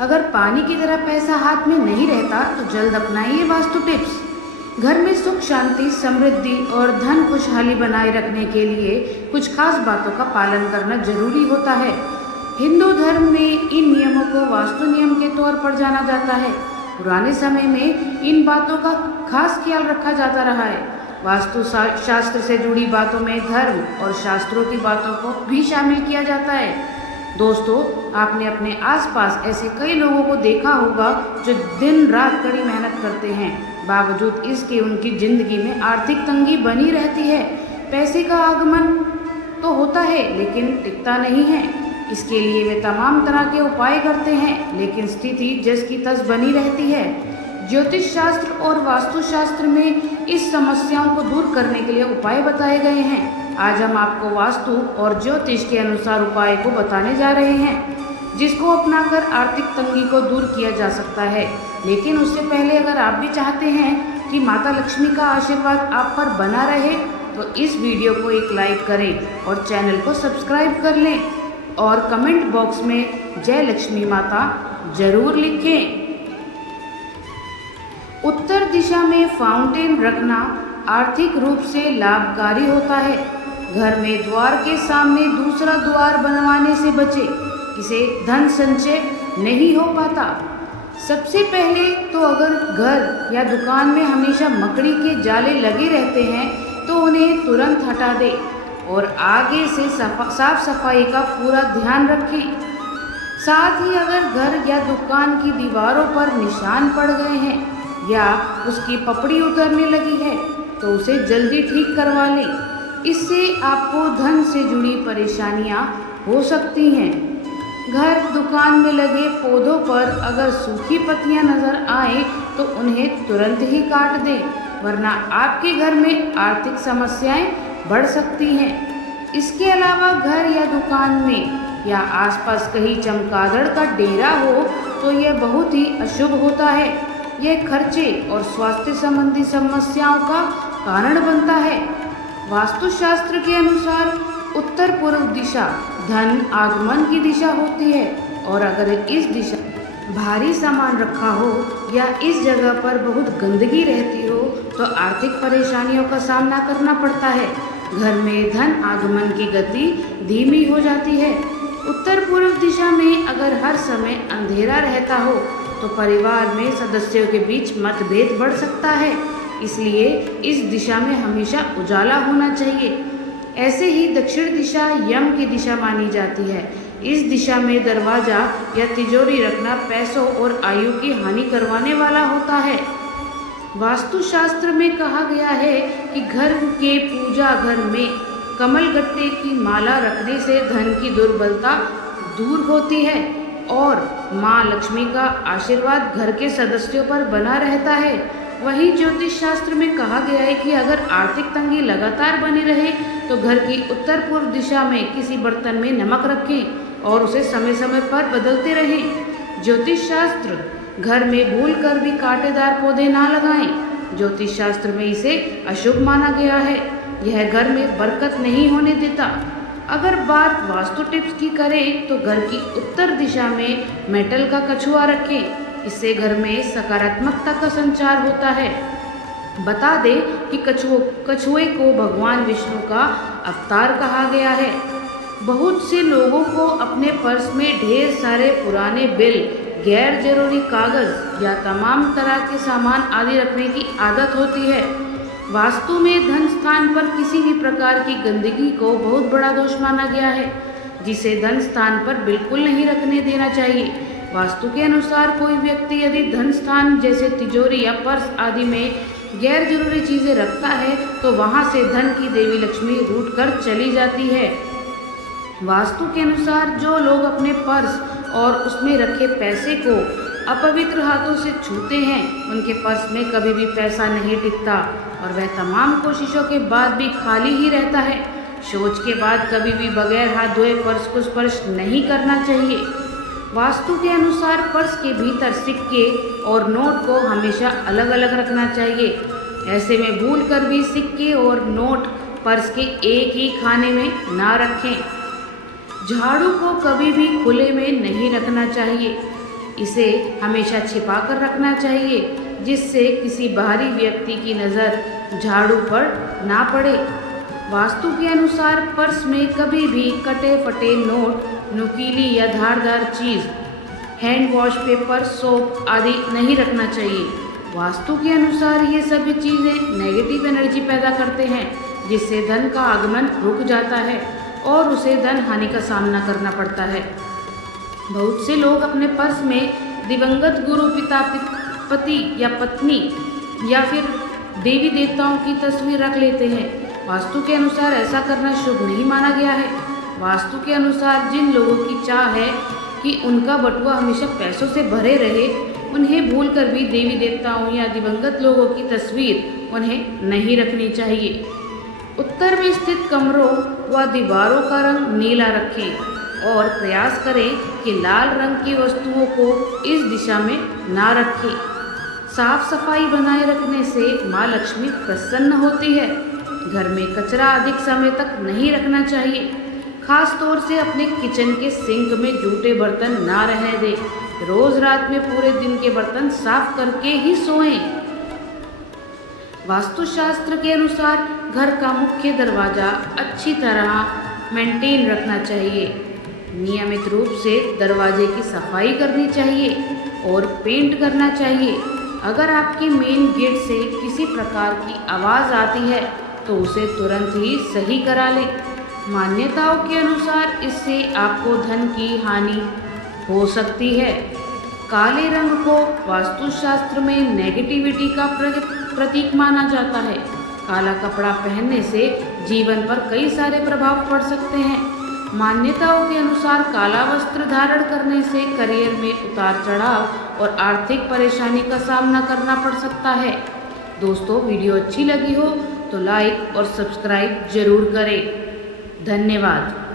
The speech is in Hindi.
अगर पानी की तरह पैसा हाथ में नहीं रहता तो जल्द अपनाइए वास्तु टिप्स। घर में सुख शांति समृद्धि और धन खुशहाली बनाए रखने के लिए कुछ खास बातों का पालन करना जरूरी होता है। हिंदू धर्म में इन नियमों को वास्तु नियम के तौर पर जाना जाता है। पुराने समय में इन बातों का खास ख्याल रखा जाता रहा है। वास्तु शास्त्र से जुड़ी बातों में धर्म और शास्त्रों की बातों को भी शामिल किया जाता है। दोस्तों, आपने अपने आसपास ऐसे कई लोगों को देखा होगा जो दिन रात कड़ी मेहनत करते हैं, बावजूद इसके उनकी जिंदगी में आर्थिक तंगी बनी रहती है। पैसे का आगमन तो होता है लेकिन टिकता नहीं है। इसके लिए वे तमाम तरह के उपाय करते हैं लेकिन स्थिति जस की तस बनी रहती है। ज्योतिष शास्त्र और वास्तुशास्त्र में इस समस्याओं को दूर करने के लिए उपाय बताए गए हैं। आज हम आपको वास्तु और ज्योतिष के अनुसार उपाय को बताने जा रहे हैं जिसको अपनाकर आर्थिक तंगी को दूर किया जा सकता है। लेकिन उससे पहले अगर आप भी चाहते हैं कि माता लक्ष्मी का आशीर्वाद आप पर बना रहे तो इस वीडियो को एक लाइक करें और चैनल को सब्सक्राइब कर लें और कमेंट बॉक्स में जय लक्ष्मी माता जरूर लिखें। उत्तर दिशा में फाउंटेन रखना आर्थिक रूप से लाभकारी होता है। घर में द्वार के सामने दूसरा द्वार बनवाने से बचे, इसे धन संचय नहीं हो पाता। सबसे पहले तो अगर घर या दुकान में हमेशा मकड़ी के जाले लगे रहते हैं तो उन्हें तुरंत हटा दें और आगे से साफ सफाई का पूरा ध्यान रखें। साथ ही अगर घर या दुकान की दीवारों पर निशान पड़ गए हैं या उसकी पपड़ी उतरने लगी है तो उसे जल्दी ठीक करवा लें। इससे आपको धन से जुड़ी परेशानियां हो सकती हैं। घर दुकान में लगे पौधों पर अगर सूखी पत्तियां नजर आए तो उन्हें तुरंत ही काट दें, वरना आपके घर में आर्थिक समस्याएं बढ़ सकती हैं। इसके अलावा घर या दुकान में या आसपास कहीं चमगादड़ का डेरा हो तो यह बहुत ही अशुभ होता है। यह खर्चे और स्वास्थ्य संबंधी समस्याओं का कारण बनता है। वास्तुशास्त्र के अनुसार उत्तर पूर्व दिशा धन आगमन की दिशा होती है और अगर इस दिशा भारी सामान रखा हो या इस जगह पर बहुत गंदगी रहती हो तो आर्थिक परेशानियों का सामना करना पड़ता है। घर में धन आगमन की गति धीमी हो जाती है। उत्तर पूर्व दिशा में अगर हर समय अंधेरा रहता हो तो परिवार में सदस्यों के बीच मतभेद बढ़ सकता है, इसलिए इस दिशा में हमेशा उजाला होना चाहिए। ऐसे ही दक्षिण दिशा यम की दिशा मानी जाती है। इस दिशा में दरवाजा या तिजोरी रखना पैसों और आयु की हानि करवाने वाला होता है। वास्तुशास्त्र में कहा गया है कि घर के पूजा घर में कमल गट्टे की माला रखने से धन की दुर्बलता दूर होती है और माँ लक्ष्मी का आशीर्वाद घर के सदस्यों पर बना रहता है। वहीं ज्योतिष शास्त्र में कहा गया है कि अगर आर्थिक तंगी लगातार बनी रहे तो घर की उत्तर पूर्व दिशा में किसी बर्तन में नमक रखें और उसे समय समय पर बदलते रहें। ज्योतिष शास्त्र घर में भूलकर भी कांटेदार पौधे ना लगाएं। ज्योतिष शास्त्र में इसे अशुभ माना गया है। यह घर में बरकत नहीं होने देता। अगर बात वास्तु टिप्स की करें तो घर की उत्तर दिशा में मेटल का कछुआ रखें। इससे घर में सकारात्मकता का संचार होता है। बता दें कि कछुए को भगवान विष्णु का अवतार कहा गया है। बहुत से लोगों को अपने पर्स में ढेर सारे पुराने बिल, गैर जरूरी कागज या तमाम तरह के सामान आदि रखने की आदत होती है। वास्तु में धन स्थान पर किसी भी प्रकार की गंदगी को बहुत बड़ा दोष माना गया है, जिसे धन स्थान पर बिल्कुल नहीं रखने देना चाहिए। वास्तु के अनुसार कोई व्यक्ति यदि धन स्थान जैसे तिजोरी या पर्स आदि में गैर जरूरी चीजें रखता है तो वहां से धन की देवी लक्ष्मी रूठ कर चली जाती है। वास्तु के अनुसार जो लोग अपने पर्स और उसमें रखे पैसे को अपवित्र हाथों से छूते हैं उनके पर्स में कभी भी पैसा नहीं टिकता और वह तमाम कोशिशों के बाद भी खाली ही रहता है। सोच के बाद कभी भी बगैर हाथ धोए पर्स को स्पर्श नहीं करना चाहिए। वास्तु के अनुसार पर्स के भीतर सिक्के और नोट को हमेशा अलग अलग रखना चाहिए। ऐसे में भूलकर भी सिक्के और नोट पर्स के एक ही खाने में ना रखें। झाड़ू को कभी भी खुले में नहीं रखना चाहिए। इसे हमेशा छिपा कर रखना चाहिए जिससे किसी बाहरी व्यक्ति की नज़र झाड़ू पर ना पड़े। वास्तु के अनुसार पर्स में कभी भी कटे फटे नोट, नुकीली या धारदार चीज़, हैंड वॉश पेपर, सोप आदि नहीं रखना चाहिए। वास्तु के अनुसार ये सभी चीज़ें नेगेटिव एनर्जी पैदा करते हैं जिससे धन का आगमन रुक जाता है और उसे धन हानि का सामना करना पड़ता है। बहुत से लोग अपने पर्स में दिवंगत गुरु, पिता, पति या पत्नी या फिर देवी देवताओं की तस्वीर रख लेते हैं। वास्तु के अनुसार ऐसा करना शुभ नहीं माना गया है। वास्तु के अनुसार जिन लोगों की चाह है कि उनका बटुआ हमेशा पैसों से भरे रहे, उन्हें भूलकर भी देवी देवताओं या दिवंगत लोगों की तस्वीर उन्हें नहीं रखनी चाहिए। उत्तर में स्थित कमरों व दीवारों का रंग नीला रखें और प्रयास करें कि लाल रंग की वस्तुओं को इस दिशा में ना रखें। साफ सफाई बनाए रखने से माँ लक्ष्मी प्रसन्न होती है। घर में कचरा अधिक समय तक नहीं रखना चाहिए। खास तौर से अपने किचन के सिंक में जूठे बर्तन ना रहने दें। रोज रात में पूरे दिन के बर्तन साफ करके ही सोएं। वास्तुशास्त्र के अनुसार घर का मुख्य दरवाज़ा अच्छी तरह मेंटेन रखना चाहिए। नियमित रूप से दरवाजे की सफाई करनी चाहिए और पेंट करना चाहिए। अगर आपके मेन गेट से किसी प्रकार की आवाज़ आती है तो उसे तुरंत ही सही करा लें। मान्यताओं के अनुसार इससे आपको धन की हानि हो सकती है। काले रंग को वास्तुशास्त्र में नेगेटिविटी का प्रतीक माना जाता है। काला कपड़ा पहनने से जीवन पर कई सारे प्रभाव पड़ सकते हैं। मान्यताओं के अनुसार काला वस्त्र धारण करने से करियर में उतार चढ़ाव और आर्थिक परेशानी का सामना करना पड़ सकता है। दोस्तों, वीडियो अच्छी लगी हो तो लाइक और सब्सक्राइब जरूर करें। धन्यवाद।